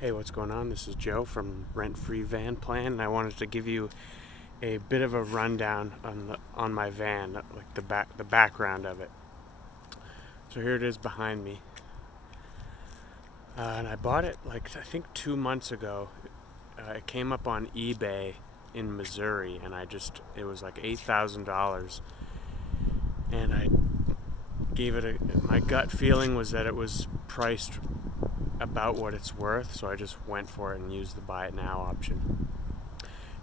Hey, what's going on? This is Joe from Rent Free Van Plan, and I wanted to give you a bit of a rundown on my van, like the background of it. So here it is behind me, and I bought it like I think 2 months ago. It came up on eBay in Missouri, and it was like $8,000, and I gave it my gut feeling was that it was priced about what it's worth, so I just went for it and used the buy it now option.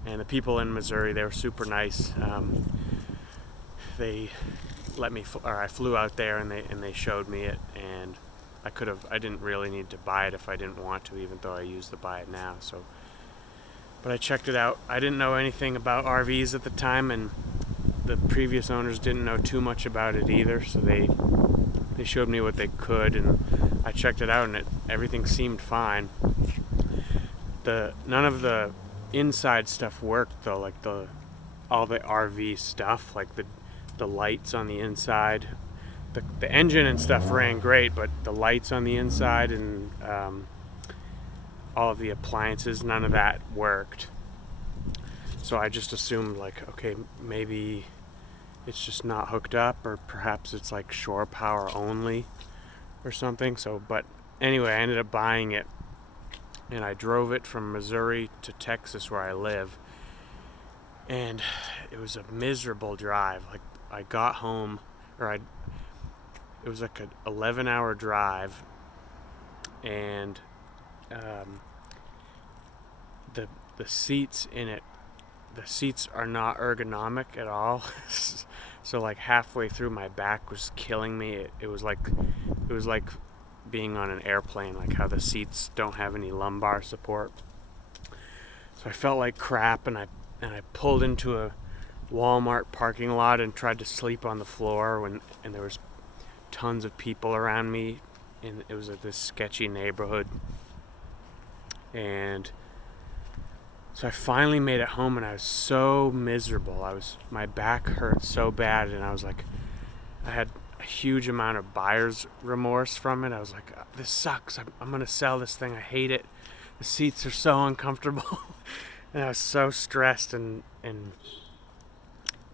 And the people in Missouri, they were super nice. They let me, or I flew out there and they showed me it, and I didn't really need to buy it if I didn't want to, even though I used the buy it now. So, but I checked it out. I didn't know anything about RVs at the time, and the previous owners didn't know too much about it either. So they showed me what they could, and I checked it out, and everything seemed fine. None of the inside stuff worked though, like all the RV stuff, like the lights on the inside. The engine and stuff ran great, but the lights on the inside and all of the appliances, none of that worked. So I just assumed, like, okay, maybe it's just not hooked up, or perhaps it's like shore power only or something. So, but anyway, I ended up buying it, and I drove it from Missouri to Texas, where I live, and it was a miserable drive. Like, I got home, it was like an 11-hour drive, and the the seats in it, the seats are not ergonomic at all. So like halfway through, my back was killing me. It was like being on an airplane, like how the seats don't have any lumbar support. So I felt like crap, and I pulled into a Walmart parking lot and tried to sleep on the floor and there was tons of people around me, and it was this sketchy neighborhood. And so I finally made it home, and I was so miserable. My back hurt so bad, and I had a huge amount of buyer's remorse from it. I was like, this sucks. I'm gonna sell this thing. I hate it. The seats are so uncomfortable. And I was so stressed, and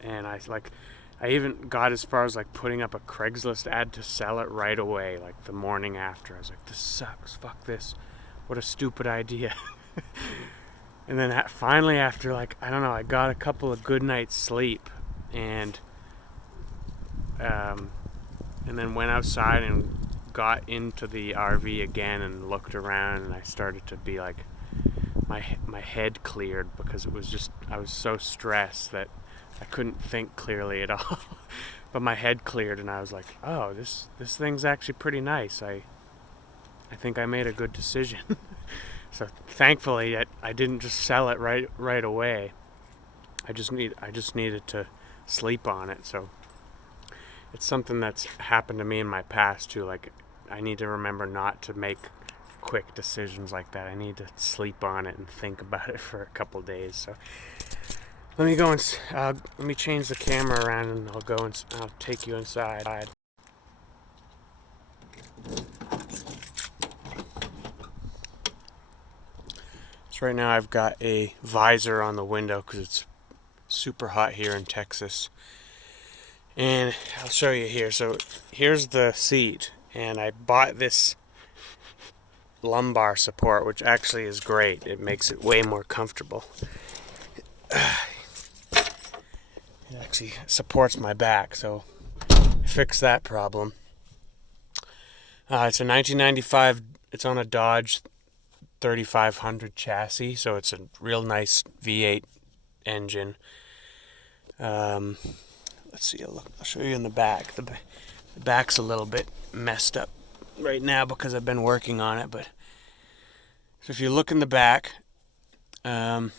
I even got as far as like putting up a Craigslist ad to sell it right away, like the morning after. I was like, this sucks. Fuck this. What a stupid idea. And then finally, after, like, I don't know, I got a couple of good nights sleep, and then went outside and got into the RV again and looked around, and I started to be like, my head cleared, because I was so stressed that I couldn't think clearly at all. But my head cleared, and I was like, oh, this thing's actually pretty nice. I think I made a good decision. So thankfully, I didn't just sell it right away. I just needed to sleep on it. So it's something that's happened to me in my past too. Like, I need to remember not to make quick decisions like that. I need to sleep on it and think about it for a couple days. So let me go and let me change the camera around, and I'll take you inside. So right now I've got a visor on the window because it's super hot here in Texas. And I'll show you here. So here's the seat, and I bought this lumbar support, which actually is great. It makes it way more comfortable. It actually supports my back, so I fixed that problem. It's a 1995, it's on a Dodge 3500 chassis, so it's a real nice V8 engine. Let's see, I'll show you in the back. The back's a little bit messed up right now because I've been working on it, but so if you look in the back, I've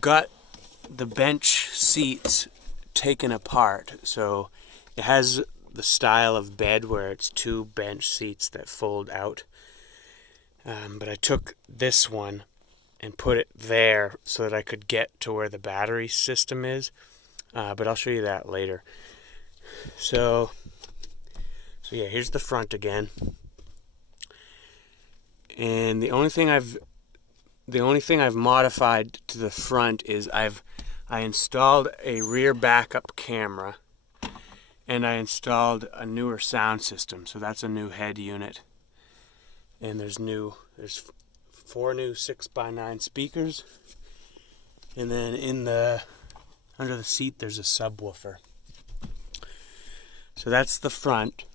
got the bench seats taken apart. So it has the style of bed where it's two bench seats that fold out. But I took this one and put it there so that I could get to where the battery system is. But I'll show you that later. So yeah, here's the front again. And the only thing I've modified to the front is I installed a rear backup camera, and I installed a newer sound system. So that's a new head unit, and there's 4 new 6x9 speakers, and then under the seat there's a subwoofer. So that's the front.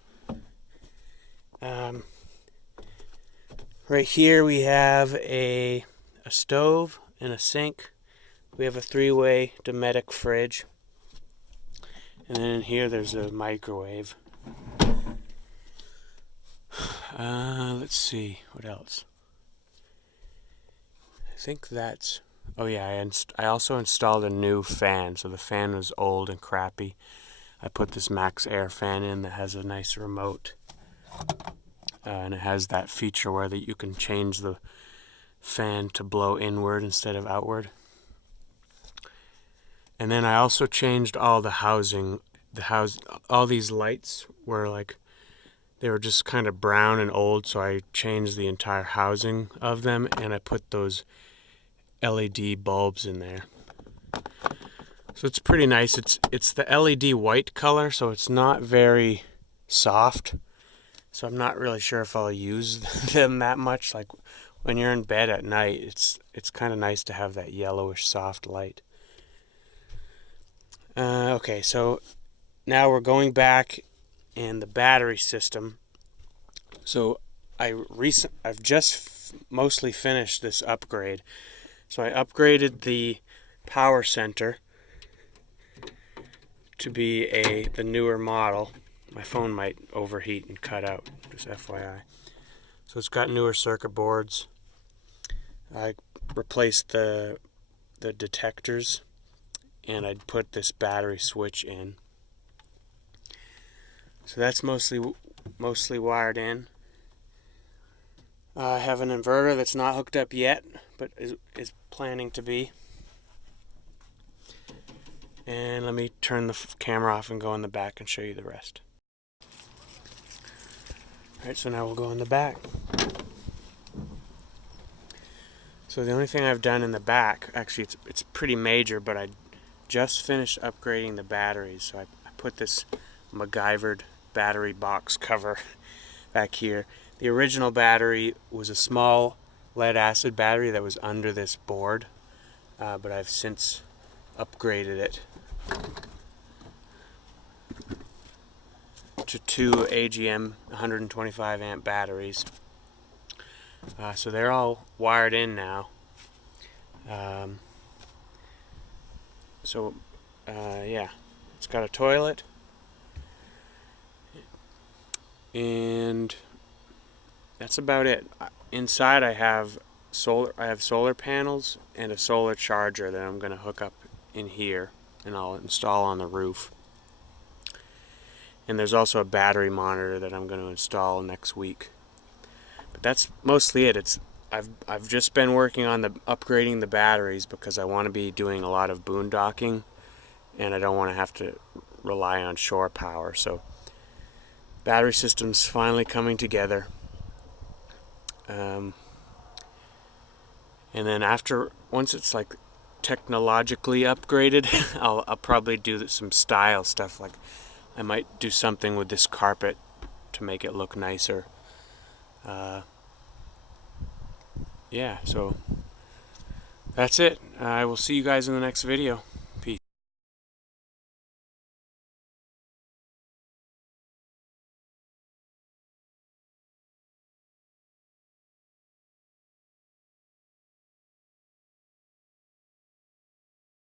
Right here we have a stove and a sink. We have a 3-way Dometic fridge. And then in here there's a microwave. Let's see, what else? I think that's... Oh yeah, I also installed a new fan. So the fan was old and crappy. I put this Max Air fan in that has a nice remote. And it has that feature where you can change the fan to blow inward instead of outward. And then I also changed all the housing. All these lights were they were just kind of brown and old, so I changed the entire housing of them, and I put those LED bulbs in there. So it's pretty nice. It's the LED white color, so it's not very soft. So I'm not really sure if I'll use them that much. Like when you're in bed at night, it's kind of nice to have that yellowish soft light. Okay, so now we're going back in the battery system. So I've just mostly finished this upgrade. So I upgraded the power center to be the newer model. My phone might overheat and cut out, just FYI. So it's got newer circuit boards. I replaced the detectors, and I'd put this battery switch in. So that's mostly wired in. I have an inverter that's not hooked up yet, but is planning to be. And let me turn the camera off and go in the back and show you the rest. Alright, so now we'll go in the back. So the only thing I've done in the back, actually it's pretty major, but I just finished upgrading the batteries. So I put this MacGyvered battery box cover back here. The original battery was a small lead acid battery that was under this board, but I've since upgraded it to 2 AGM 125 amp batteries. So they're all wired in now. Yeah, it's got a toilet, and that's about it. Inside I have solar panels and a solar charger that I'm going to hook up in here, and I'll install on the roof. And there's also a battery monitor that I'm going to install next week. But that's mostly it. I've just been working on upgrading the batteries because I want to be doing a lot of boondocking, and I don't want to have to rely on shore power. So battery system's finally coming together. And then once it's like technologically upgraded, I'll probably do some style stuff. Like I might do something with this carpet to make it look nicer. Yeah, so that's it. I will see you guys in the next video.